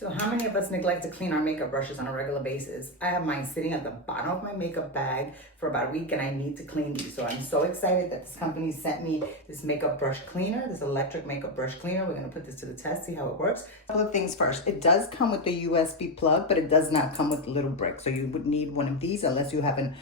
So how many of us neglect to clean our makeup brushes on a regular basis? I have mine sitting at the bottom of my makeup bag for about a week and I need to clean these. So I'm so excited that this company sent me this makeup brush cleaner, this electric makeup brush cleaner. We're gonna put this to the test, see how it works. Other things first, it does come with the USB plug, but it does not come with a little brick. So you would need one of these unless you have a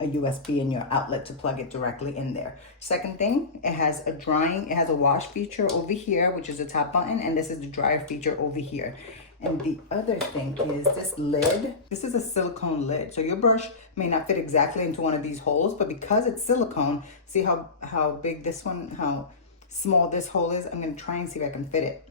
USB in your outlet to plug it directly in there. Second thing, it has a wash feature over here, which is the top button, and this is the dryer feature over here. And the other thing is this lid. This is a silicone lid. So your brush may not fit exactly into one of these holes, but because it's silicone, see how big this one, how small this hole is? I'm gonna try and see if I can fit it.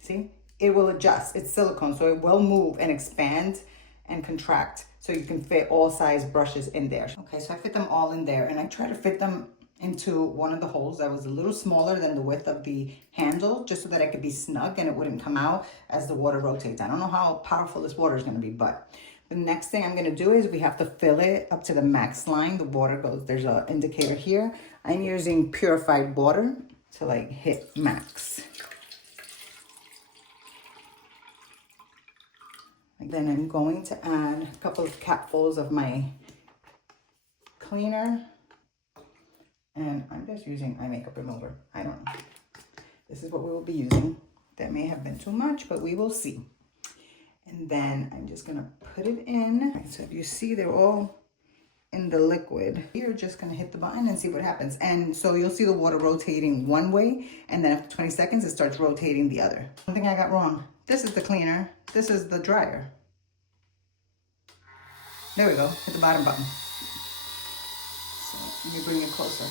See, it will adjust. It's silicone, so it will move and expand and contract. So you can fit all size brushes in there. Okay, so I fit them all in there and I try to fit them into one of the holes that was a little smaller than the width of the handle, just so that I could be snug and it wouldn't come out as the water rotates. I don't know how powerful this water is gonna be, but the next thing I'm gonna do is we have to fill it up to the max line. The water goes, there's an indicator here. I'm using purified water to like hit max. And then I'm going to add a couple of capfuls of my cleaner. And I'm just using eye makeup remover. I don't know. This is what we will be using. That may have been too much, but we will see. And then I'm just gonna put it in. Right, so if you see, they're all in the liquid. You're just gonna hit the button and see what happens. And so you'll see the water rotating one way, and then after 20 seconds, it starts rotating the other. One thing I got wrong. This is the cleaner. This is the dryer. There we go, hit the bottom button. So let me bring it closer.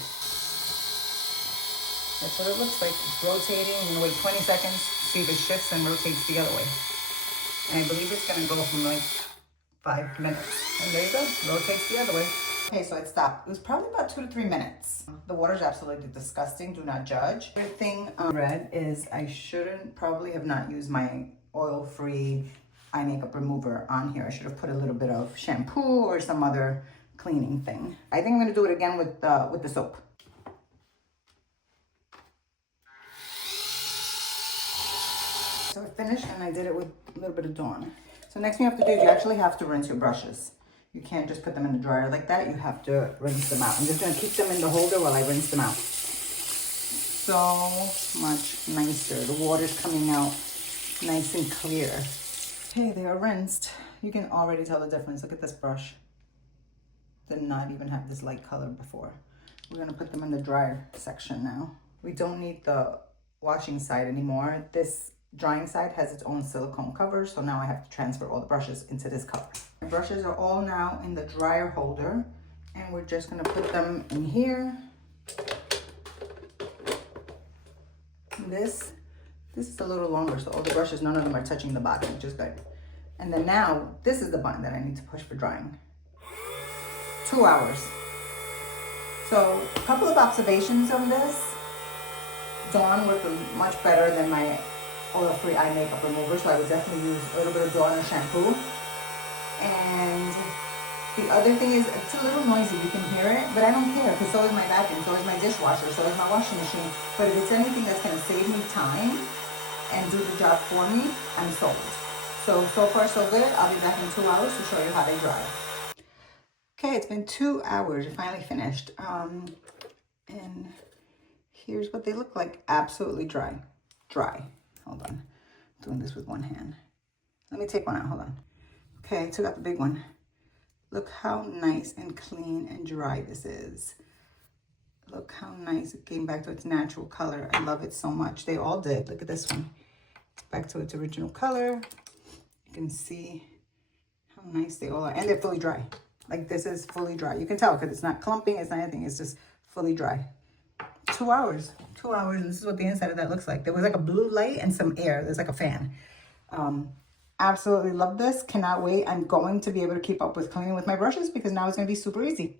That's what it looks like. It's rotating. I'm gonna wait 20 seconds, see if it shifts and rotates the other way. And I believe it's gonna go from like 5 minutes. And there you go, rotates the other way. Okay, so it stopped. It was probably about 2 to 3 minutes. The water's absolutely disgusting, do not judge. The thing I read is I shouldn't probably have not used my oil-free eye makeup remover on here. I should have put a little bit of shampoo or some other cleaning thing. I think I'm gonna do it again with the soap. So I finished and I did it with a little bit of Dawn. So next thing you have to do is you actually have to rinse your brushes. You can't just put them in the dryer like that. You have to rinse them out. I'm just gonna keep them in the holder while I rinse them out. So much nicer. The water's coming out nice and clear. Okay, they are rinsed. You can already tell the difference. Look at this brush. Did not even have this light color before. We're gonna put them in the dryer section now. We don't need the washing side anymore. This drying side has its own silicone cover, so now I have to transfer all the brushes into this cover. My brushes are all now in the dryer holder, and we're just gonna put them in here. This is a little longer, so all the brushes, none of them are touching the bottom, which is good. And then now, this is the button that I need to push for drying. 2 hours. So, a couple of observations on this. Dawn worked much better than my oil-free eye makeup remover, so I would definitely use a little bit of Dawn or shampoo. And the other thing is, it's a little noisy, you can hear it, but I don't care, because so is my vacuum, so is my dishwasher, so is my washing machine. But if it's anything that's gonna save me time and do the job for me, I'm sold. So far so good. I'll be back in 2 hours to show you how they dry. Okay, it's been 2 hours, finally finished. And here's what they look like, absolutely dry. Dry. Hold on, I'm doing this with one hand. Let me take one out, hold on. Okay, I took out the big one. Look how nice and clean and dry this is. Look how nice it came back to its natural color. I love it so much. They all did. Look at this one. It's back to its original color. You can see how nice they all are. And they're fully dry. Like, this is fully dry. You can tell because it's not clumping, it's not anything. It's just fully dry. 2 hours. 2 hours, and this is what the inside of that looks like. There was like a blue light and some air. There's like a fan. Absolutely love this. Cannot wait. I'm going to be able to keep up with cleaning with my brushes because now it's going to be super easy.